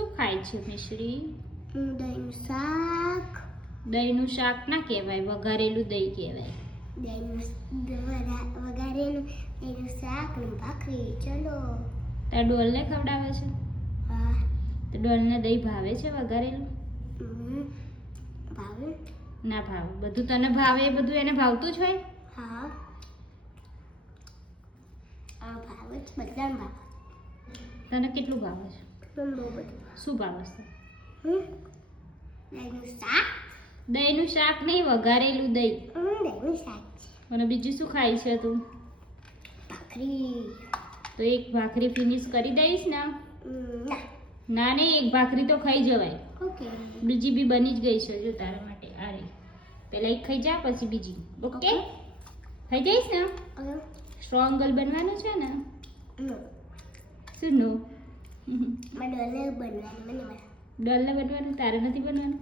શું ખાય છે મિશ્રી? દહીંનું શાક. દહીંનું શાક ના કહેવાય, વઘારેલું દહીં કહેવાય. વઘારેલું દહીંનું શાક ને ભાખરી. ચલો. તાર ડોલને ખવડાવે છે? હા. તો ડોલને દહીં ભાવે છે વઘારેલું? ભાવે. ના ભાવે. બધું તને ભાવે એ બધું એને ભાવતું જ હોય? હા. ભાવે જ, બધાને ભાવે. તને કેટલું ભાવે છે? બહુ બધું. શું ભાવે છે? દહીંનું શાક. દહીંનું શાક નહીં, વઘારેલું દહીં. દહીંનું શાક છે. અને બીજું શું ખાય છે તું? ભાખરી. તો એક ભાખરી ફિનિશ કરી દઈશ ને? ના. ના નહીં, એક ભાખરી તો ખાઈ જવાય. ઓકે. બીજી બી બની જ ગઈ છે જો તારા માટે. અરે પહેલા એક ખાઈ જા, પછી બીજી. ઓકે? ખાઈ જઈશ ને? સ્ટ્રોંગ ગર્લ બનવાનું છે ને? શું નો? ડોલને બનવાનું. ડોલને બનવાનું? તારે નથી બનવાનું?